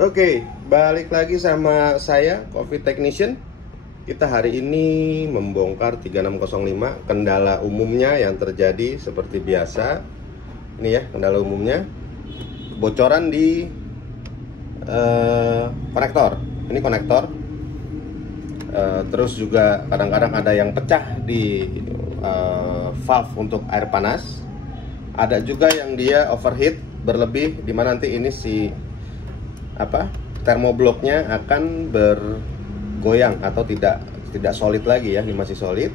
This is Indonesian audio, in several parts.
Oke, balik lagi sama saya, Coffee Technician. Kita hari ini membongkar 3605. Kendala umumnya yang terjadi seperti biasa. Ini ya, kendala umumnya. Bocoran di konektor. Ini konektor. Terus juga kadang-kadang ada yang pecah di valve untuk air panas. Ada juga yang dia overheat berlebih, dimana nanti ini si termobloknya akan bergoyang atau tidak solid lagi ya. Ini masih solid.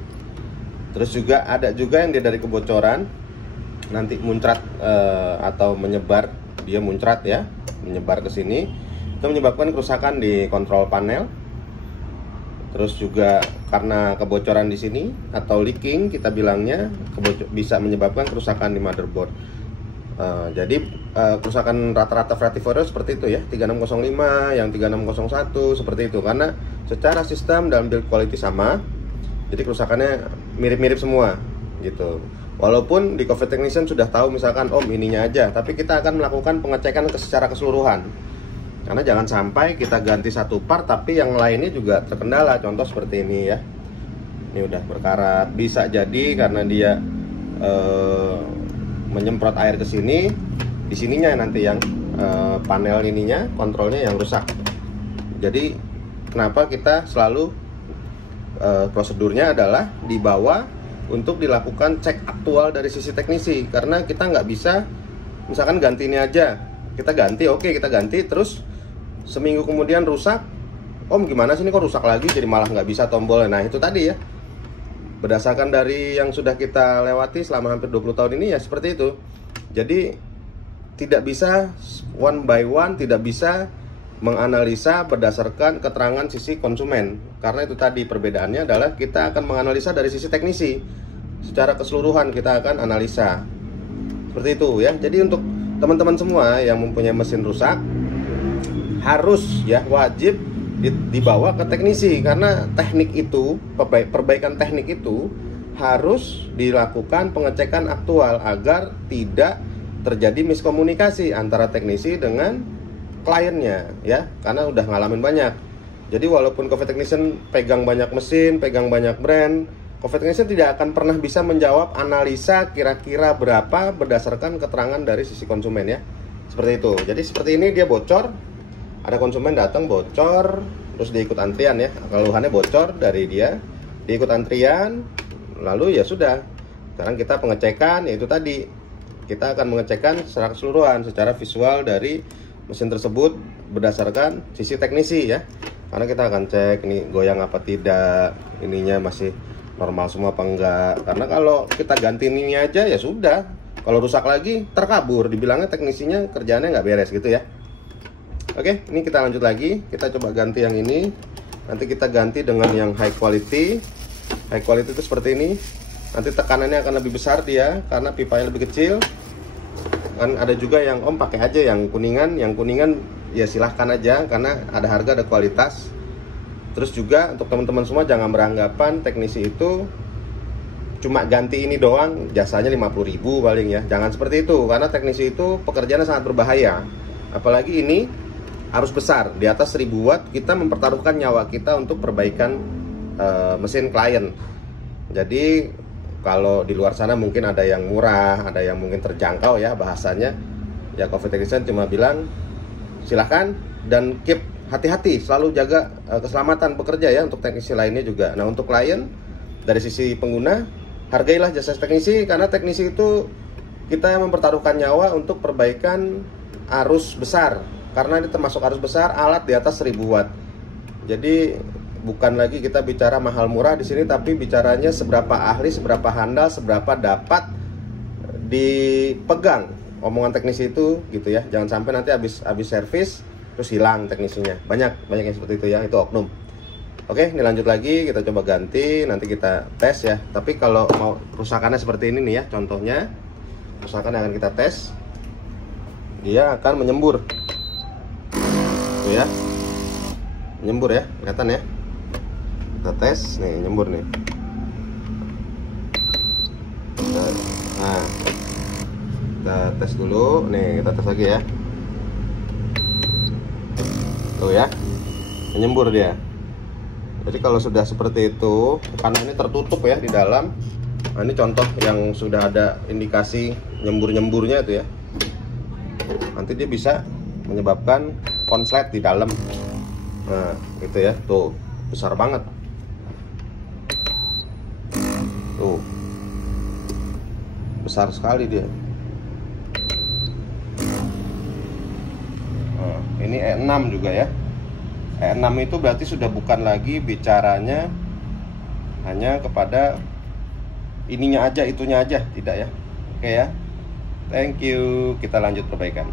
Terus juga ada juga yang dia dari kebocoran nanti muncrat atau menyebar, dia muncrat ya, menyebar ke sini, itu menyebabkan kerusakan di kontrol panel. Terus juga karena kebocoran di sini atau leaking kita bilangnya, bisa menyebabkan kerusakan di motherboard. Jadi kerusakan rata-rata FreeTVR seperti itu ya, 3605, yang 3601 seperti itu, karena secara sistem dan build quality sama, jadi kerusakannya mirip-mirip semua gitu. Walaupun di Coffee Technician sudah tahu misalkan ininya aja, tapi kita akan melakukan pengecekan secara keseluruhan, karena jangan sampai kita ganti satu part tapi yang lainnya juga terkendala. Contoh seperti ini ya, ini udah berkarat, bisa jadi karena dia menyemprot air ke sini, di sininya nanti yang panel ininya, kontrolnya yang rusak. Jadi kenapa kita selalu prosedurnya adalah dibawa untuk dilakukan cek aktual dari sisi teknisi, karena kita nggak bisa misalkan ganti ini aja, kita ganti, oke kita ganti, terus seminggu kemudian rusak, gimana sih ini kok rusak lagi, jadi malah nggak bisa tombolnya. Nah itu tadi ya, berdasarkan dari yang sudah kita lewati selama hampir 20 tahun ini ya seperti itu. Jadi tidak bisa one by one, tidak bisa menganalisa berdasarkan keterangan sisi konsumen. Karena itu tadi perbedaannya adalah kita akan menganalisa dari sisi teknisi. Secara keseluruhan kita akan analisa. Seperti itu ya. Jadi untuk teman-teman semua yang mempunyai mesin rusak, harus ya, wajib dibawa ke teknisi, karena teknik itu, perbaikan teknik itu harus dilakukan pengecekan aktual agar tidak terjadi miskomunikasi antara teknisi dengan kliennya ya, karena udah ngalamin banyak. Jadi walaupun Coffee Technician pegang banyak mesin, pegang banyak brand, Coffee Technician tidak akan pernah bisa menjawab analisa kira-kira berapa berdasarkan keterangan dari sisi konsumen ya. Seperti itu. Jadi seperti ini, dia bocor. Ada konsumen datang bocor, terus dia ikut antrian ya, keluhannya bocor dari dia ikut antrian, lalu ya sudah. Sekarang kita pengecekan, yaitu tadi kita akan mengecekan secara keseluruhan, secara visual dari mesin tersebut berdasarkan sisi teknisi ya. Karena kita akan cek ini goyang apa tidak, ininya masih normal semua apa enggak. Karena kalau kita ganti ini aja ya sudah, kalau rusak lagi terkabur, dibilangnya teknisinya kerjaannya nggak beres gitu ya. Oke, ini kita lanjut lagi. Kita coba ganti yang ini. Nanti kita ganti dengan yang high quality. High quality itu seperti ini. Nanti tekanannya akan lebih besar dia, karena pipanya lebih kecil. Kan ada juga yang pakai aja yang kuningan. Yang kuningan ya silahkan aja, karena ada harga, ada kualitas. Terus juga untuk teman-teman semua, jangan beranggapan teknisi itu cuma ganti ini doang, jasanya 50.000 paling ya. Jangan seperti itu, karena teknisi itu pekerjaannya sangat berbahaya. Apalagi ini harus besar, di atas 1000 watt, kita mempertaruhkan nyawa kita untuk perbaikan mesin klien. Jadi kalau di luar sana mungkin ada yang murah, ada yang mungkin terjangkau ya bahasanya. Ya Coffee Technician cuma bilang silahkan, dan keep hati-hati, selalu jaga keselamatan bekerja ya untuk teknisi lainnya juga. Nah untuk klien, dari sisi pengguna, hargailah jasa teknisi, karena teknisi itu kita mempertaruhkan nyawa untuk perbaikan arus besar. Karena ini termasuk arus besar, alat di atas 1000 watt. Jadi bukan lagi kita bicara mahal murah di sini, tapi bicaranya seberapa ahli, seberapa handal, seberapa dapat dipegang omongan teknisi itu gitu ya. Jangan sampai nanti habis servis terus hilang teknisinya. Banyak yang seperti itu ya, itu oknum. Oke, ini lanjut lagi, kita coba ganti, nanti kita tes ya. Tapi kalau mau rusakannya seperti ini nih ya, contohnya rusakan yang akan kita tes, dia akan menyembur. Tuh ya, menyembur ya, kelihatan ya. Kita tes, nih nyembur nih. Nah, kita tes dulu, nih kita tes lagi ya. Tuh ya, menyembur dia. Jadi kalau sudah seperti itu, karena ini tertutup ya di dalam. Nah, ini contoh yang sudah ada indikasi nyembur-nyemburnya itu ya. Nanti dia bisa menyebabkan konslet di dalam. Nah, gitu ya. Tuh, besar banget. Tuh. Besar sekali dia. Nah, ini E6 juga ya. E6 itu berarti sudah bukan lagi bicaranya hanya kepada ininya aja, itunya aja, tidak ya. Oke ya. Thank you. Kita lanjut perbaikan.